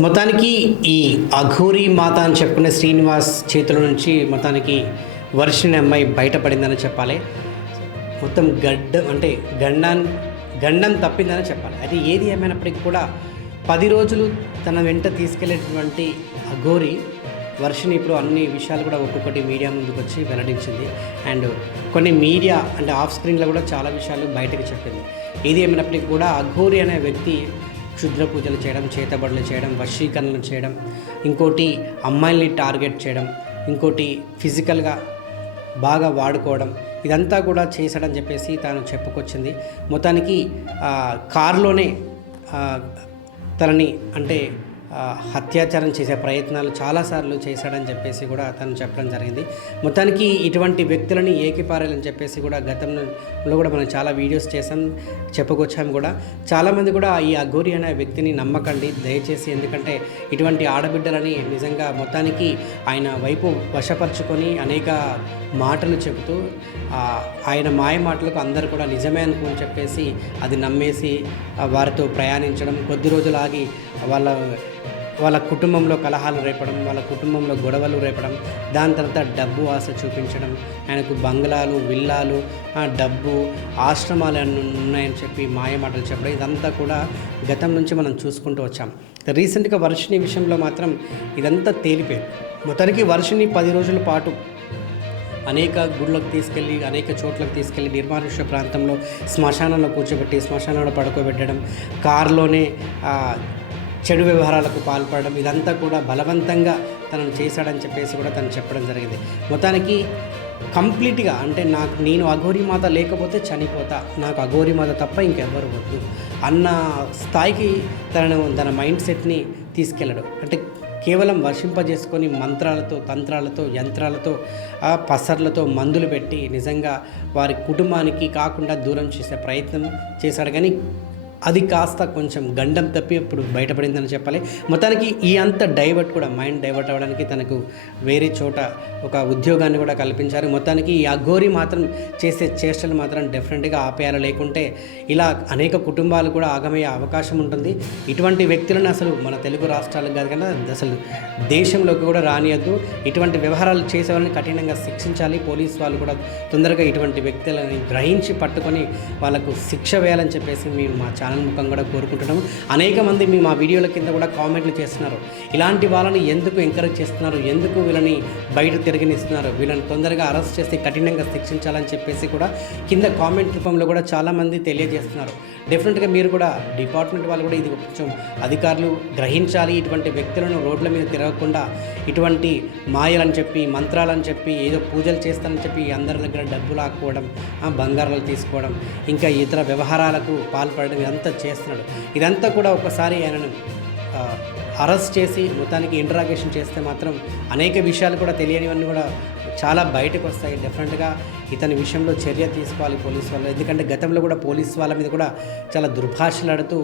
మొత్తానికి ఈ అఘోరీ మాత అని చెప్పుకునే శ్రీనివాస్ చేతుల నుంచి మొత్తానికి వర్షిని అమ్మాయి బయటపడిందని చెప్పాలి. మొత్తం గడ్డ అంటే గండం గండం తప్పిందని చెప్పాలి. అది ఏది ఏమైనప్పటికీ కూడా పది రోజులు తన వెంట తీసుకెళ్ళేటటువంటి అఘోరి వర్షిని ఇప్పుడు అన్ని విషయాలు కూడా ఒక్కొక్కటి మీడియా ముందుకు వచ్చి వెల్లడించింది. అండ్ కొన్ని మీడియా అంటే ఆఫ్ స్క్రీన్లో కూడా చాలా విషయాలు బయటకు చెప్పింది. ఏది ఏమైనప్పటికీ కూడా అఘోరి అనే వ్యక్తి క్షుద్ర పూజలు చేయడం చేతబడులు చేయడం వశీకరణలు చేయడం ఇంకోటి అమ్మాయిల్ని టార్గెట్ చేయడం ఇంకోటి ఫిజికల్గా బాగా వాడుకోవడం ఇదంతా కూడా చేశాడని చెప్పేసి తాను చెప్పుకొచ్చింది. మొత్తానికి కారులోనే తనని అంటే హత్యాచారం చేసే ప్రయత్నాలు చాలాసార్లు చేశాడని చెప్పేసి కూడా తను చెప్పడం జరిగింది. మొత్తానికి ఇటువంటి వ్యక్తులని ఏకిపారాలని చెప్పేసి కూడా గతంలో కూడా మనం చాలా వీడియోస్ చేసాం చెప్పుకొచ్చాం కూడా. చాలామంది కూడా ఈ అఘోరి అనే వ్యక్తిని నమ్మకండి దయచేసి ఎందుకంటే ఇటువంటి ఆడబిడ్డలని నిజంగా మొత్తానికి ఆయన వైపు వశపరుచుకొని అనేక మాటలు చెబుతూ ఆయన మాయ మాటలకు అందరు కూడా నిజమే అనుకుని చెప్పేసి అది నమ్మేసి వారితో ప్రయాణించడం కొద్ది రోజులు ఆగి వాళ్ళ వాళ్ళ కుటుంబంలో కలహాలు రేపడం వాళ్ళ కుటుంబంలో గొడవలు రేపడం దాని తర్వాత డబ్బు ఆశ చూపించడం ఆయనకు బంగ్లాలు విల్లాలు డబ్బు ఆశ్రమాలు ఉన్నాయని చెప్పి మాయ మాటలు చెప్పడం ఇదంతా కూడా గతం నుంచి మనం చూసుకుంటూ వచ్చాం. రీసెంట్గా వర్షిని విషయంలో మాత్రం ఇదంతా తేలిపోయింది. మొత్తానికి వర్షిణి పది రోజుల పాటు అనేక గుళ్ళకు తీసుకెళ్ళి అనేక చోట్లకు తీసుకెళ్ళి నిర్మానుష్య ప్రాంతంలో శ్మశానంలో కూర్చోబెట్టి శ్మశానంలో పడుకోబెట్టడం కారులోనే చెడు వ్యవహారాలకు పాల్పడడం ఇదంతా కూడా బలవంతంగా తనను చేశాడని చెప్పేసి కూడా తను చెప్పడం జరిగింది. మొత్తానికి కంప్లీట్గా అంటే నాకు నేను అఘోరి మాత లేకపోతే చనిపోతా. నాకు అఘోరి మాత తప్ప ఇంకెవ్వరు వద్దు అన్న స్థాయికి తనను తన మైండ్ సెట్ని తీసుకెళ్ళడు. అంటే కేవలం వర్షింపజేసుకొని మంత్రాలతో తంత్రాలతో యంత్రాలతో ఆ పసర్లతో మందులు పెట్టి నిజంగా వారి కుటుంబానికి కాకుండా దూరం చేసే ప్రయత్నం చేశాడు. కానీ అది కాస్త కొంచెం గండం తప్పి ఇప్పుడు బయటపడిందని చెప్పాలి. మొత్తానికి ఈ అంత డైవర్ట్ కూడా మైండ్ డైవర్ట్ అవ్వడానికి తనకు వేరే చోట ఒక ఉద్యోగాన్ని కూడా కల్పించారు. మొత్తానికి ఈ అఘోరి మాత్రం చేసే చేష్టలు మాత్రం డెఫినెట్గా ఆపేయాలి. లేకుంటే ఇలా అనేక కుటుంబాలు కూడా ఆగమయ్యే అవకాశం ఉంటుంది. ఇటువంటి వ్యక్తులను అసలు మన తెలుగు రాష్ట్రాలకు కాదు కన్నా అసలు దేశంలోకి కూడా రానియద్దు. ఇటువంటి వ్యవహారాలు చేసే వాళ్ళని కఠినంగా శిక్షించాలి. పోలీస్ వాళ్ళు కూడా తొందరగా ఇటువంటి వ్యక్తులని గ్రహించి పట్టుకొని వాళ్ళకు శిక్ష వేయాలని చెప్పేసి మేము మా ఛానల్ ముఖం కూడా కోరుకుంటున్నాము. అనేక మంది మీ మా వీడియోల కింద కూడా కామెంట్లు చేస్తున్నారు. ఇలాంటి వాళ్ళని ఎందుకు ఎంకరేజ్ చేస్తున్నారు? ఎందుకు వీళ్ళని బయట తిరగనిస్తున్నారు? వీళ్ళని తొందరగా అరెస్ట్ చేసి కఠినంగా శిక్షించాలని చెప్పేసి కూడా కింద కామెంట్ రూపంలో కూడా చాలామంది తెలియజేస్తున్నారు. డెఫినెట్గా మీరు కూడా డిపార్ట్మెంట్ వాళ్ళు కూడా ఇది కొంచెం అధికారులు గ్రహించాలి. ఇటువంటి వ్యక్తులను రోడ్ల మీద తిరగకుండా ఇటువంటి మాయలని చెప్పి మంత్రాలని చెప్పి ఏదో పూజలు చేస్తానని చెప్పి అందరి దగ్గర డబ్బులు ఆక్కోవడం బంగారాలు తీసుకోవడం ఇంకా ఇతర వ్యవహారాలకు పాల్పడడం ఇదంతా చేస్తున్నాడు. ఇదంతా కూడా ఒకసారి ఆయనను అరెస్ట్ చేసి మొత్తానికి ఇంటరాగేషన్ చేస్తే మాత్రం అనేక విషయాలు కూడా తెలియనివన్నీ కూడా చాలా బయటకు వస్తాయి. డెఫినెట్గా ఇతని విషయంలో చర్య తీసుకోవాలి పోలీసు వాళ్ళు ఎందుకంటే గతంలో కూడా పోలీసు వాళ్ళ మీద కూడా చాలా దుర్భాషలాడుతూ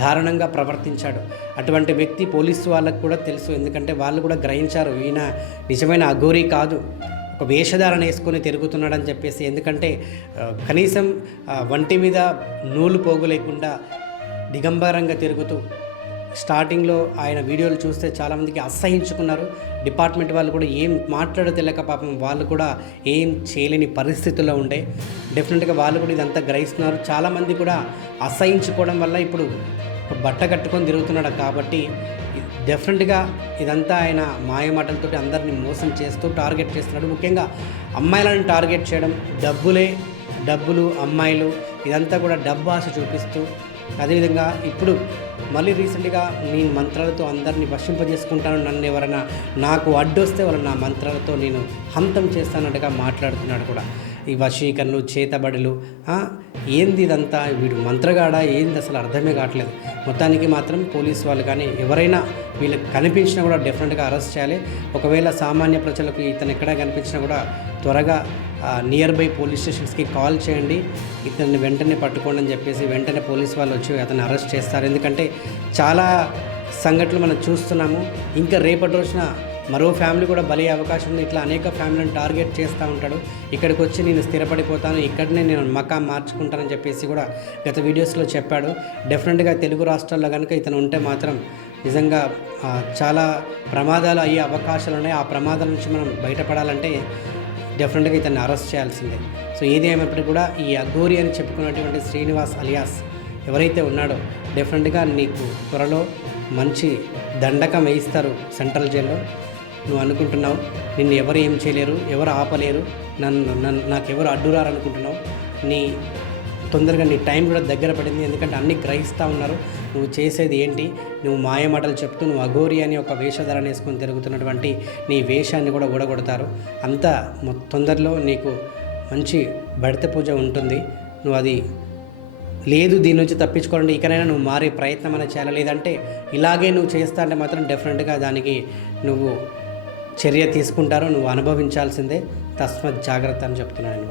దారుణంగా ప్రవర్తించాడు. అటువంటి వ్యక్తి పోలీసు వాళ్ళకు కూడా తెలుసు. ఎందుకంటే వాళ్ళు కూడా గ్రహించారు ఈయన నిజమైన అఘోరీ కాదు. ఒక వేషధారణ వేసుకొని తిరుగుతున్నాడని చెప్పేసి. ఎందుకంటే కనీసం వంటి మీద నూలు పోగు లేకుండా దిగంబరంగా తిరుగుతూ స్టార్టింగ్లో ఆయన వీడియోలు చూస్తే చాలామందికి అసహించుకున్నారు. డిపార్ట్మెంట్ వాళ్ళు కూడా ఏం మాట్లాడో తెలియక పాపం వాళ్ళు కూడా ఏం చేయలేని పరిస్థితుల్లో ఉండే. డెఫినెట్గా వాళ్ళు కూడా ఇదంతా గ్రహిస్తున్నారు. చాలామంది కూడా అసహించుకోవడం వల్ల ఇప్పుడు బట్ట కట్టుకొని తిరుగుతున్నాడు కాబట్టి డెఫినెట్గా ఇదంతా ఆయన మాయమాటలతో అందరినీ మోసం చేస్తూ టార్గెట్ చేస్తున్నాడు. ముఖ్యంగా అమ్మాయిలను టార్గెట్ చేయడం డబ్బులే డబ్బులు అమ్మాయిలు ఇదంతా కూడా డబ్బు ఆశ చూపిస్తూ అదేవిధంగా ఇప్పుడు మళ్ళీ రీసెంట్గా నేను మంత్రాలతో అందరినీ వర్షింపజేసుకుంటాను నన్ను ఎవరైనా నాకు అడ్డొస్తే వాళ్ళు నా మంత్రాలతో నేను హంతం చేస్తానట్టుగా మాట్లాడుతున్నాడు కూడా. ఈ వశీకరణలు చేతబడులు ఏంది ఇదంతా? వీడు మంత్రగాడ? ఏంది అసలు అర్థమే కావట్లేదు. మొత్తానికి మాత్రం పోలీస్ వాళ్ళు కానీ ఎవరైనా వీళ్ళకి కనిపించినా కూడా డెఫినెట్గా అరెస్ట్ చేయాలి. ఒకవేళ సామాన్య ప్రజలకు ఇతను ఎక్కడ కనిపించినా కూడా త్వరగా నియర్ బై పోలీస్ స్టేషన్స్కి కాల్ చేయండి. ఇతన్ని వెంటనే పట్టుకోండి అని చెప్పేసి వెంటనే పోలీస్ వాళ్ళు వచ్చి అతన్ని అరెస్ట్ చేస్తారు. ఎందుకంటే చాలా సంఘటనలు మనం చూస్తున్నాము. ఇంకా రేపటి రోజున మరో ఫ్యామిలీ కూడా బలి అవకాశం ఉంది. ఇట్లా అనేక ఫ్యామిలీని టార్గెట్ చేస్తూ ఉంటాడు. ఇక్కడికి వచ్చి నేను స్థిరపడిపోతాను. ఇక్కడనే నేను మకా మార్చుకుంటానని చెప్పేసి కూడా గత వీడియోస్లో చెప్పాడు. డెఫినెట్గా తెలుగు రాష్ట్రాల్లో కనుక ఇతను ఉంటే మాత్రం నిజంగా చాలా ప్రమాదాలు అయ్యే అవకాశాలు ఉన్నాయి. ఆ ప్రమాదాల నుంచి మనం బయటపడాలంటే డెఫినెట్గా ఇతన్ని అరెస్ట్ చేయాల్సిందే. సో ఏది ఏమైనప్పటికీ కూడా ఈ అఘోరి అని చెప్పుకున్నటువంటి శ్రీనివాస్ అలియాస్ ఎవరైతే ఉన్నాడో డెఫినెట్గా నీకు త్వరలో మంచి దండకం వేయిస్తారు సెంట్రల్ జైల్లో. నువ్వు అనుకుంటున్నావు నిన్ను ఎవరు ఏం చేయలేరు ఎవరు ఆపలేరు నన్ను నన్ను నాకెవరు అడ్డురారనుకుంటున్నావు నీ తొందరగా నీ టైం కూడా దగ్గర పడింది. ఎందుకంటే అన్ని గ్రహిస్తూ ఉన్నారు. నువ్వు చేసేది ఏంటి? నువ్వు మాయమాటలు చెప్తూ నువ్వు అఘోరి అని ఒక వేషధారణ వేసుకొని తిరుగుతున్నటువంటి నీ వేషాన్ని కూడా ఊడగొడతారు. అంతా తొందరలో నీకు మంచి బడిత పూజ ఉంటుంది. నువ్వు అది లేదు దీని నుంచి తప్పించుకోవాలంటే ఇకనైనా నువ్వు మారే ప్రయత్నం అనేది చేయాలి? లేదంటే ఇలాగే నువ్వు చేస్తా అంటే మాత్రం డెఫినెట్గా దానికి నువ్వు చర్య తీసుకుంటారో నువ్వు అనుభవించాల్సిందే. తస్మత్ జాగ్రత్త అని చెప్తున్నాను